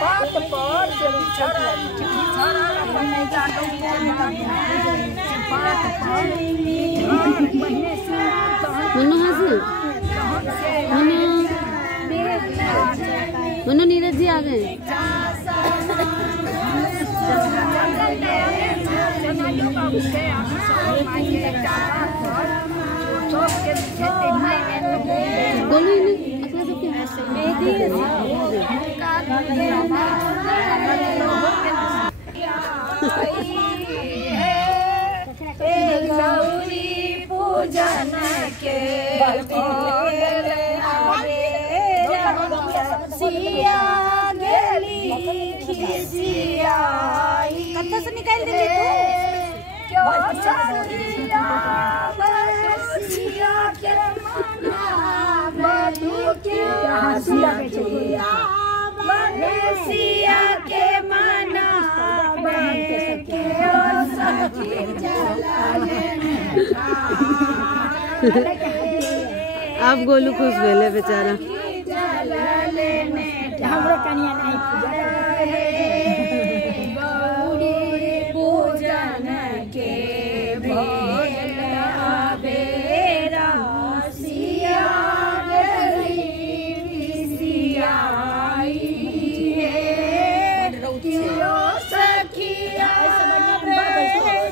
पात पर से बिछड़ा मनो नीरज जी आ गए। बोलो गौरी पूजन के सिया गेली खिसियाई कत्ता से निकाल दे तू क्यों चलिया बसिया के मना बधु के हसिया बनेसिया के मना के सखी आप गोलू खुश भेले बेचारा। हमरो कनिया नहीं गौरी पूजन के भोला बेरा सिया गरी सियाई कियो सखिया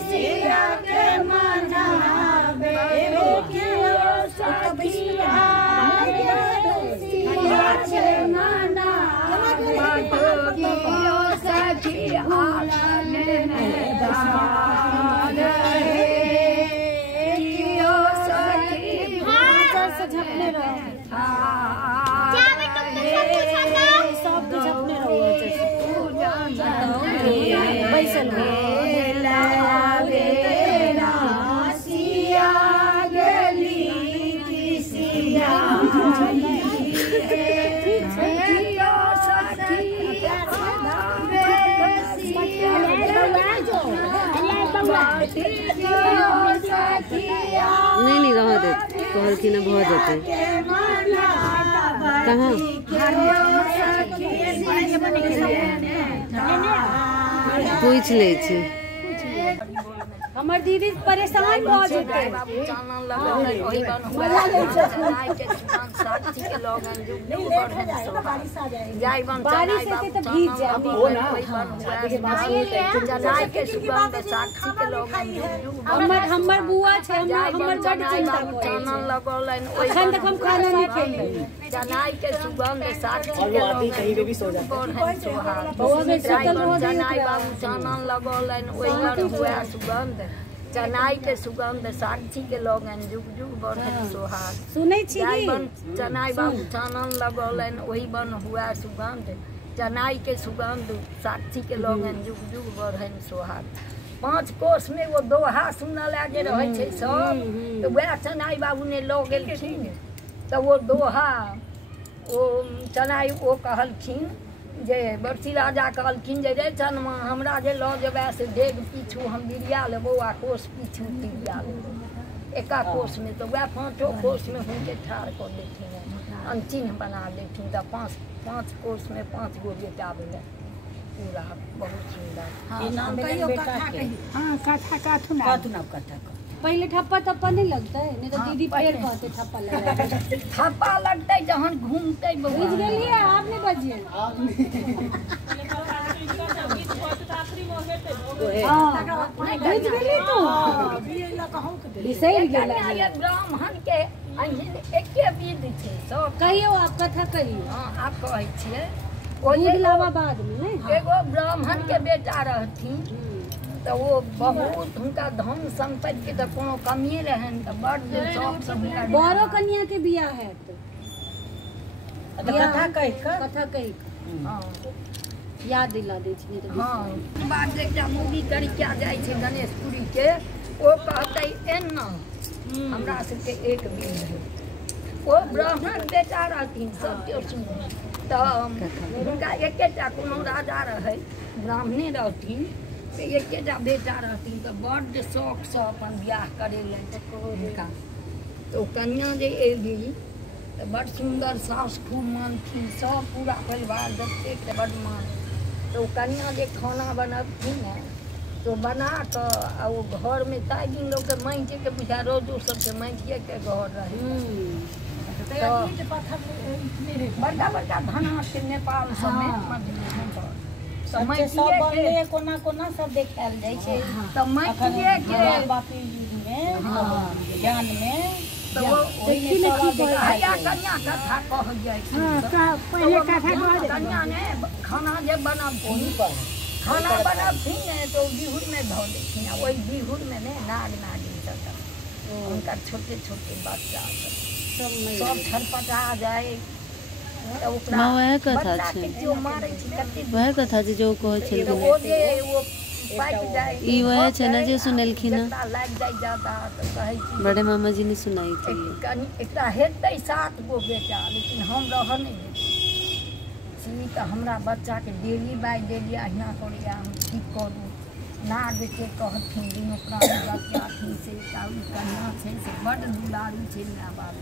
सिया के मनावे कियो सखिया नहीं रहा दे कहल की ना बहुत देते कहाँ पूछ ले छी हमर दीदी परेशान भ जेते चानन लगल ओही बन मजा ले चनाई के सुगंध साथी के लगन जो बारिश आ जाए बन बारिश से तो भीग जाए ओही बन चनाई के सुगंध साथी के लगन हमर बुआ छे हमर बड़ चिंता करे चानन लगल ओही अखन तक हम खाना नहीं खेली चनाई के सुगंध साथी के लगन कहीं पे भी सो जाते बुआ में सकल हो चनाई बाबू चानन लगल ओही बन हुआ सुगंध चनाई के सुगंध साक्षी के लगन जुग जुग बढ़े सोहाग सुनै छी चनाई बाबू चानन लगल वही बन हुआ सुगंध चनाई के सुगंध साक्षी के लगन जुग जुग बढ़े सोहाग 5 कोस में वो दोहा सुनल लागे रहे छे सब तो वह चनाई बाबू ने लो गेलखिन तो वो दोहा वो चनाई वो कहलखिन जे बरसी राजा कहलखिन जे रे चनमा हमरा जे लऽ जेबै से डेग पीछू हम बिरिया लेबो आ कोस पीछू तिरिया लेबो एका कोस में तो वह 5 कोस में हुनके ठाड़ कर देथिन अंचिन्ह बना देथिन तो 5 कोस में 5 गो बेटा भेलै पूरा बहुत सुंदर कथा पहले ठप्पा तप्पा नहीं लगता है नहीं तो दीदी पेड़ कहते ठप्पा लगा ठप्पा लगता है जहन घूमते बुझ गेलिए आपने बजिए बुझ गेली तो बिसैर गेला ब्राह्मण के एके विध छै सब कहियो आप कथा करियो हां आप कहै छियै ओही इलाहाबाद में एगो ब्राह्मण के बेटा रहथिन तो वो बहुत उनका धन संपत्ति के तो कोनो कमी रहन तो बड़ शौक सब बारो कन्या के बियाह है तो कथा कही हां याद दिला दे छी हां बात एकटा मूवी करी क्या जाय छै गणेशपुरी के ओ कहतै एना हमरा सबके एक दिन है वो ब्राह्मण बेटा रहथिन सत्य सुन तो उनका एकेटा कोनो राजा रहे ब्राह्मणे रहथिन एकेटा बेटा रहथिन तो बड़ शौक से अपन बियाह करेलनि हुनका तो कन्या जे एली तो बड़ सुंदर सास खूब मानथिन सब पूरा परिवार जतेक बड़ मान। तो कन्या जे खाना बनबथिन ने तो बना कऽ आ वो घर में ताइ दिन लोग के माइटे के बुझा रोजो सबके माइटिए के घर रहे। बड़का बड़का धना के नेपाल सब में कोना कोना सब देखायल जाइ छै। तो माइटिए के बापी में ज्ञान में तो वो कन्या कथा कह जाइ छै। पहले कथा कन्या ने खाना जे बनबथिन खाना बनबथिन ने तो बिहुर में धो देथिन। वही बिहुर में ने नाग नागिन सब उनका छोटे छोटे बच्चा सब छटपटा जाए। वह कथा छै, वह कथा छै जो कहै छलखिन। ई वह छै ना जे सुनेलखिन बड़े मामा जी ने सुनाई थी। एकटा हेतै 7 गो बेटा लेकिन हम रह नहीं तो हमरा बच्चा के डेली बाय डेली अहिना करिया हम ठीक करू। नाग के कहथिन दिन प्राण बच्चाथिन से कन्या छै से बड़ दुलारू छै माय बाप।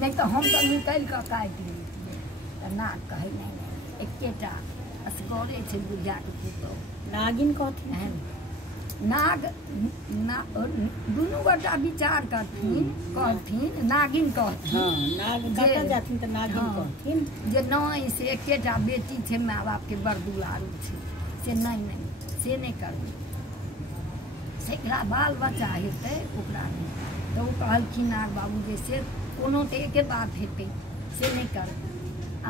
नहीं तो हम तो निकल कऽ काटि लेतियै। तो नाग कहे नहीं एकेटा असगरे छै बुझा के पुतौ। नागिन कहथिन नाग दुनू गोटा विचार करथिन कहथिन नागिन कहथिन। नाग कतऽ जाथिन तऽ नागिन कहथिन जे नहीं से एकेटा बेटी छै माय बाप के बड़ दुलारू छै से नहीं से नहीं करबै से बाल बच्चा हेतै ओकरा नहीं। तो वो कहलखिन नाग बाबू जे से कोनो तो एके बात हेतै से नहीं करबै।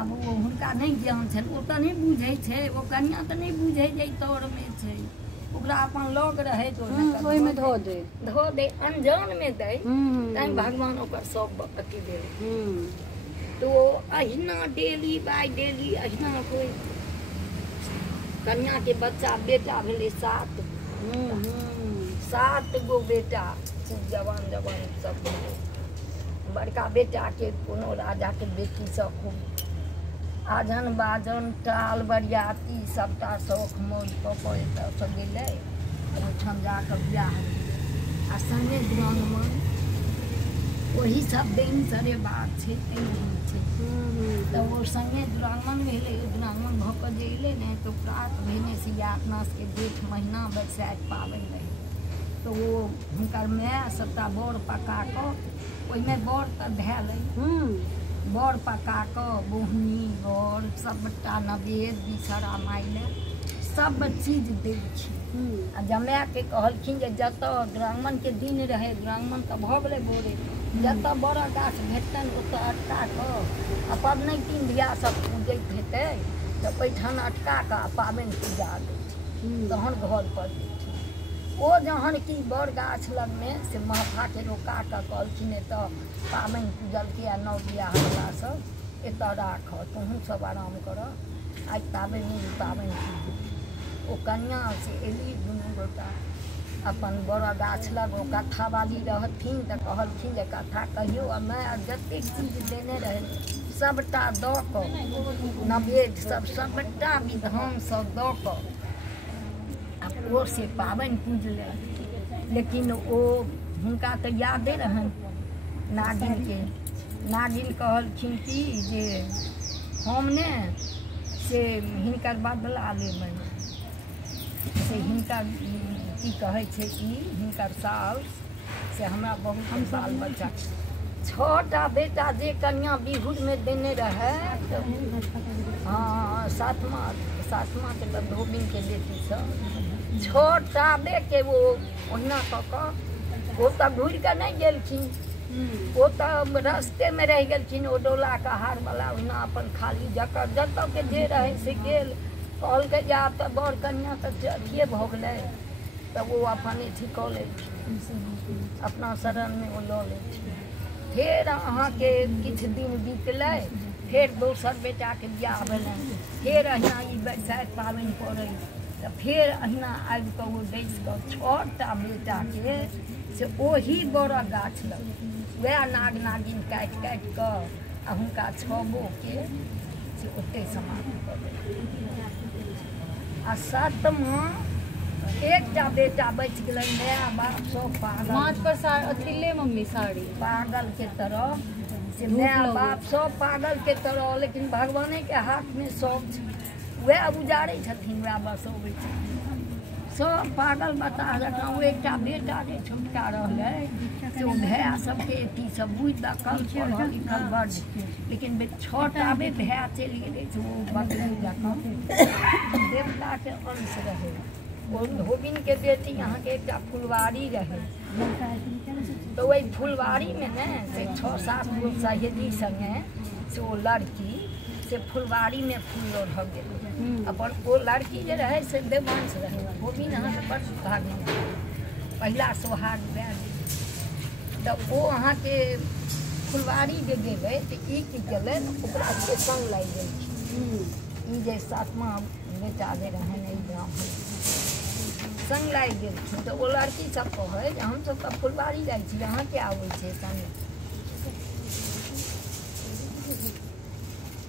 अब वो हुनका नहीं ज्ञान छनि ओ तो नहीं बुझै छै। वो कन्या तो नहीं बुझै जे तौर में छै ओकरा अपन लग रहे तो ओहि में धो दे अनजान में दे तैं भगवान ओकर सब अथी दे। तो अहिना डेली बाय डेली अहिना कोई कन्या के बच्चा बेटा भेले 7 गो बेटा जवान जवान सब। बड़का बेटा के कोनो राजा के बेटी सब खूब आजन बाजन टाल बरियाती सबटा शौख मौज कऽ कऽ गेलै। ओहिठाम जाकऽ बियाह आ संगे दुरागमन वही सब दिन सरे बात छै छै। तो वो संगे दुरागमन भेलै। दुरागमन भऽ कऽ जे अयलै ने तो प्रात भेने से यातनास के जेठ महीना बरसाइत पाबनि रहै। तो वो हुनकर माय सबटा बर पका कऽ ओहिमे बर तऽ धैलै बर पका कऽ बोहनी बर सबटा नवेद बिसरा माइले सब चीज दै छै। आ जमाए के कहलखिन जे जतऽ दुरागमन के दिन रहे दुरागमन तऽ भऽ गेलै भोरे जतऽ बड़ा गाछ भेटतनि ओतऽ अटका कऽ आ पबनैतिन धिया सब पूजैत हेतै तऽ ओहिठाम अटका कऽ पाबनि पूजा दै छै तहन घर पर दै छै। ओ जहन कि बड़ गाछ लग में से महफा के रोका कऽ कहलखिन एतऽ पाबनि पूजलकै आ नव बियाह वाला सब एतऽ राख तोहूँ सब आराम करऽ आज पाबनि पूज। ओ कन्या से एली दुनू गोटा अपन बड़ा गाछ लग ओ कथा वाली रहथिन तऽ कहलखिन जे कथा कहियो आ मैं जतेक चीज देने रहे सबटा दऽ कऽ नवेद सबटा विधान सब दऽ कऽ ओ से पाबनि पूजले। लेकिन ओ हुनका तऽ यादे रहनि नागिन के। नागिन कहलखिन कि जे हम ने से हिनकर बदला लेबनि से हिनकर की कहै छै कि हिनकर साल से हमरा बहुत साल बच्चा 6टा बेटा जे कन्या बिहुर में देने रहे। हाँ सातमा के तऽ धोबिन के बेटी सब 6टा बे के वो ओहिना कऽ कऽ वो तऽ घुरि कऽ नहीं गेलखिन। वो तऽ रस्ते में रह गेलखिन। ओ डोला के हार वाला ओहिना अपन खाली जकर जतऽ के जे रहे से गेल कहलकै जे आब तऽ बड़ कन्या तऽ अथिए भऽ गेलै तऽ वो अपन अथी कऽ लेलखिन अपना शरण में वो लऽ लेलखिन। फेर अहाँके किछु दिन बीतलै फेर दोसर बेटा के बियाह भेलनि। फेर अहिना ई बरसाइत पाबनि पड़ै तऽ फेर अहिना आबि कऽ ओ दैस कऽ 6टा बेटा के से ओही बड़ गाछ लग वएह नाग नागिन काटि काटि कऽ आ हुनका 6 गो के से ओते समाप्त कऽ देलखिन। आ 7मा एकटा बेटा बचि गेलै माय बाप सब पागल माथ पर अथी ले मम्मी साड़ी पागल के तरह से माय बाप सब पागल के तरह, लेकिन भगवाने के हाथ में सब वह उजाड़े छथिन, वह बसोबे छथिन। सब पागल बता रखा। वो एक बेटा के छुटका रहे से भैया सबके अथी सब बुझ दखल पढ़ल लिखल बड़, लेकिन 6टा भैया चलि गए वो बदल देवता के अंश रहे। वो धोबिन के बेटी यहाँ के एक फुलवारी रहे, तो वही फुलवारी में न से 6-7 गो सहेली संगे से वो लड़की से फुलवारी में फूल रह गए। अपन वो लड़की जो रहे से देवांश रहे, धोबिन यहाँ से बड़ भागी पहला सोहाग दे। तो वो अहाँ के फुलवारी जे गेले तो ई की गेले ओकरा के संग लागि गेल। ई जे 7वां बेटा जे रहे ने ब्राह्मण संग लागि गेल। तो वो लड़की सब कहे जे हम सब तो फुलवारी जाइ छी, अहाँ के आबै छै संग।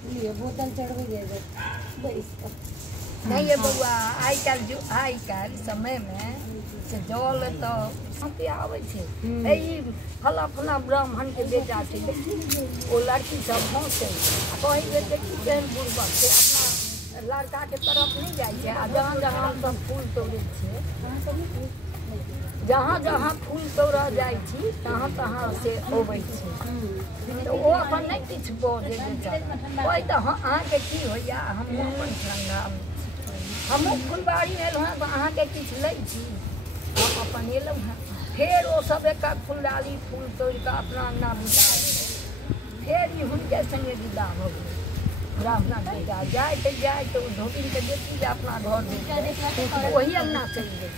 लिए बोतल चढ़बै नहीं ये बउआ आई काल समय में से जल तो सबके आवे छे। ई फला ब्राह्मण के बेटा छे, वो लड़की सब पहुँचे कहे देखी केहन बुढ़बक से अपना लड़का के तरफ नहीं जाए छे। आ जहाँ जहाँ सब फूल तोड़े छे, जहाँ जहाँ फूल तोड़ा जाए छी तहाँ तहाँ से अबै छे। तो वो अपन नहीं किछ बोले कोई तो अहाँ के की होइया, हम अपन धंधा हमहूँ फुलबाड़ी में एलहुँ तो अहाँ के किछ लै छी, हम अपन एलहुँ हैं। फिर वो सब एक फूल डाली फूल तोड़ के अपना अंगना बिता देलक। फिर ई हुनके संगे विदा हो गए। ब्राह्मण बेटा जाए तो धोबिन के बेटी जे अपना घर वही अंगना चलि गए।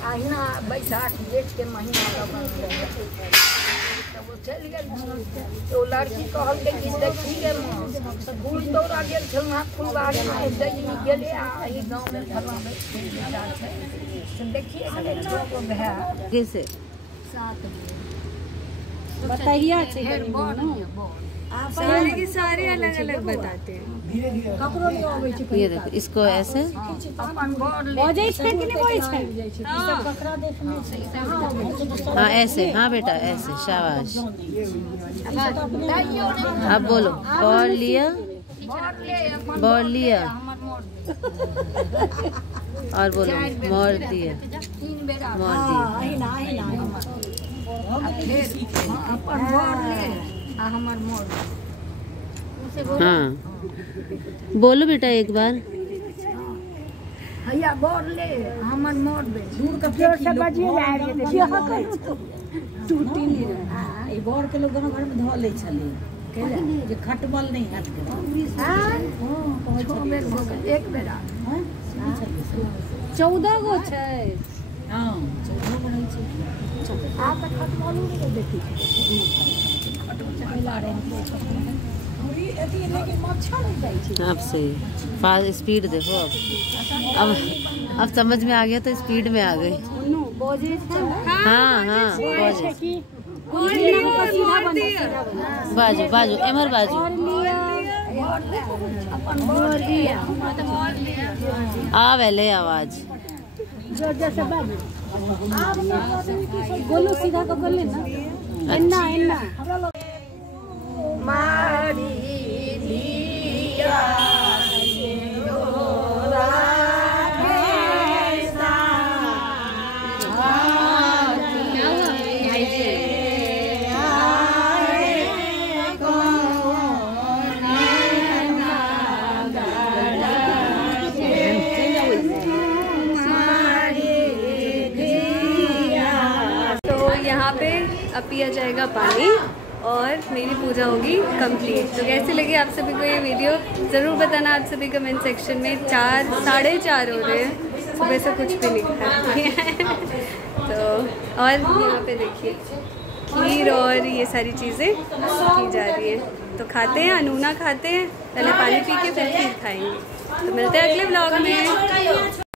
अहिना बैसाख जेठ के महीना लगन रहे, तो वो चलि गेल। तो लड़की कहल के कि देखी गे माँ फूल तोड़ा गेल छलहुँ फुलबाड़ी में गेले ई गाँव में फला बेटा छै से देखिए गेले 6 गो भैया कैसे 7 गो बताइए छै सारे के सारे अलग अलग बताते हैं। ककरो नहीं आबै छै। ये देखो इसको ऐसे अपन घर ले बजै छै कि नहीं बजै छै? सब ककरा देखने छै। हाँ ऐसे, हाँ बेटा ऐसे, शाबाश। अब बोलो बॉल लिया और बोलो मोर दिया। अपन घर ले हमर मोर। हाँ बोलो बेटा एक बार। हैया गोर ले हमर मोर बे दूर के जोर से बजिए जाए टूटी नहीं रहे। ई बोर के लोग घर में धो ले छले जे खटबल नहीं हाथ के। एक बेरा 14 गो छै। हां 14 गो छै। आ त खटबल नहीं देखी खटबल रहे अब सही फास्ट स्पीड देखो। अब समझ में आ गया तो स्पीड में आ गई। हाँ हाँ बाजू बाजू एमर बाजू आ वेले आवाज बोलो सीधा को कर लेना। एन्ना एन्ना मारी लिया यहाँ पे अब पिया जाएगा पानी और मेरी पूजा होगी कंप्लीट। तो कैसे लगे आप सभी को ये वीडियो ज़रूर बताना आप सभी कमेंट सेक्शन में। 4 साढ़े 4 हो रहे हैं, सुबह से कुछ भी नहीं खाया तो और यहाँ पे देखिए खीर और ये सारी चीज़ें की जा रही है। तो खाते हैं, अनूना खाते हैं, पहले पानी पी के फिर खीर खाएंगे। तो मिलते हैं अगले ब्लॉग में।